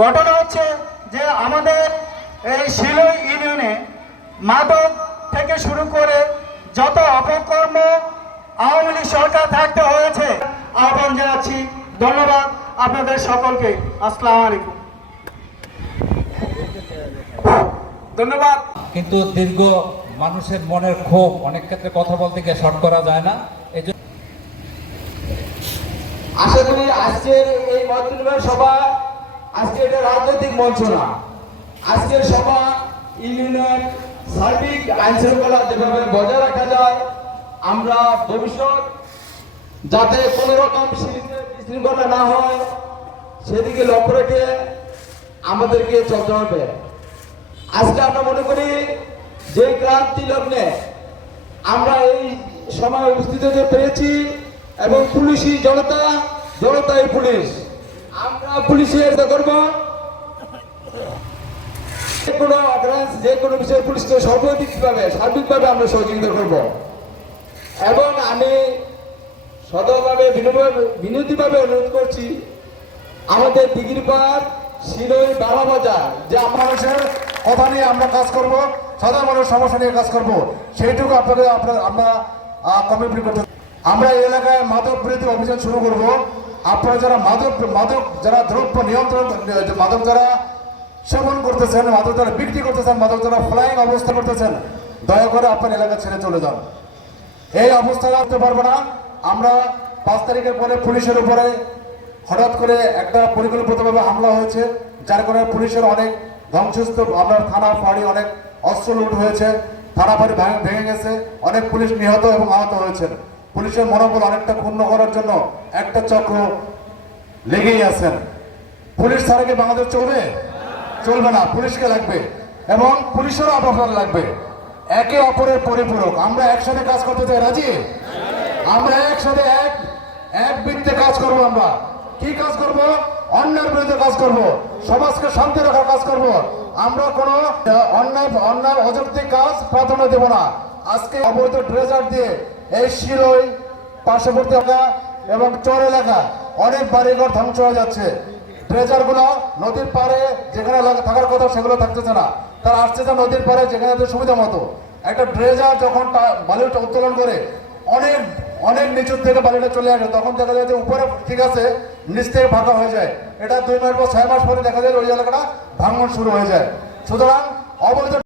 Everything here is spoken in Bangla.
ঘটনা হচ্ছে যে আমাদের এই শিলই ইউনিয়নে মাদক থেকে শুরু করে যত অপকর্ম আওয়ামী লীগ সরকার থাকতে হয়েছে আহ্বান জানাচ্ছি। ধন্যবাদ আপনাদের সকলকে। আসসালাম আলাইকুম। ধন্যবাদ। কিন্তু দীর্ঘ মানুষের মনের ক্ষোভ অনেক ক্ষেত্রে কথা বলতে গিয়ে শর্ট করা যায় না। এই জন্য আশা করি আজকের এই মতবিনিময় সভা আজকে এটা রাজনৈতিক মঞ্চ না। আজকের সভা ইউনিয়নের সার্বিক আইন শৃঙ্খলা যেভাবে বজায় রাখা যায়, আমরা ভবিষ্যৎ যাতে কোনো রকম বিশৃঙ্খলা না হয়, সেদিকে লক্ষ্য রেখে আমাদেরকে চলতে হবে। আজকে আমরা মনে করি যে ক্রান্তি লগ্নে আমরা এই সময় উপস্থিত হতে পেরেছি এবং পুলিশি জনতা, জনতাই পুলিশ। আমরা পুলিশের করব। যে কোনো অগ্রাস যে কোনো বিষয়ে পুলিশকে সর্বাধিকভাবে সার্বিকভাবে আমরা সহযোগিতা করব। এবং আমি বিনম্র- বিনতিভাবে অনুরোধ করছি, আমাদের দিঘির পার শিলই বাবা বাজার যে মানুষের কথা নিয়ে আমরা কাজ করব, সাধারণ মানুষের সমস্যা নিয়ে কাজ করব, সেইটুকু আপনাদের, আপনার, আমরা কমিটমেন্ট করতে আমরা এই এলাকায় মাদক বিরোধী অভিযান শুরু করব। আপনারা যারা মাদক মাদক যারা দ্রব্য নিয়ন্ত্রণ, মাদক যারা সেবন করতেছেন, মাদক যারা বিক্রি করতেছেন, মাদক যারা ফ্লাইং অবস্থা করতেছেন, দয়া করে আপনার এলাকা ছেড়ে চলে যান। এই অবস্থা রাখতে পারব না। আমরা পাঁচ তারিখের পরে পুলিশের উপরে হঠাৎ করে একটা পরিকল্পিতভাবে হামলা হয়েছে, যার কারণে পুলিশের অনেক ধ্বংসস্ত আপনার থানা, ফাঁড়ি অনেক অস্ত্র লুট হয়েছে, থানা, ফাঁড়ি ভেঙে গেছে, অনেক পুলিশ নিহত এবং আহত হয়েছেন। পুলিশের মনোবল অনেকটা ক্ষুণ্ণ করার জন্য একটা চক্র লেগেই আছেন। পুলিশ ছাড়া কি বাংলাদেশ চলবে? চলবে না, পুলিশকে লাগবে। এবং পুলিশেরও অপরাধ লাগবে। একে অপরের পরিপূরক। আমরা একসাথে কাজ করতে চাই, রাজি? আমরা একসাথে এক এক বৃত্তে কাজ করব আমরা। কি কাজ করব? অন্যায়ের বিরুদ্ধে কাজ করব। সমাজকে শান্তি রাখার কাজ করব। আমরা কোনো, অন্যায় অন্যায় অযৌক্তিক কাজ প্রাধান্য দেব না। আজকে অবৈধ ট্রেজার দিয়ে এই শিলই পার্শ্ববর্তী এলাকা এবং চর এলাকা অনেক বাড়িঘর ধ্বংস হয়ে যাচ্ছে। ট্রেজারগুলো নদীর পাড়ে যেখানে থাকার কথা সেগুলো থাকতেছে না। তারা আসছে যে নদীর পাড়ে যেখানে সুবিধা মতো। একটা ড্রেজার যখন বালিটা উত্তোলন করে, অনেক অনেক নিচুর থেকে বালিটা চলে আসে। তখন দেখা যায় যে উপরে ঠিক আছে, নিচ থেকে ফাঁকা হয়ে যায়। এটা দুই মাস বা ছয় মাস পরে দেখা যায় ওই এলাকাটা ভাঙন শুরু হয়ে যায়। সুতরাং অবৈধ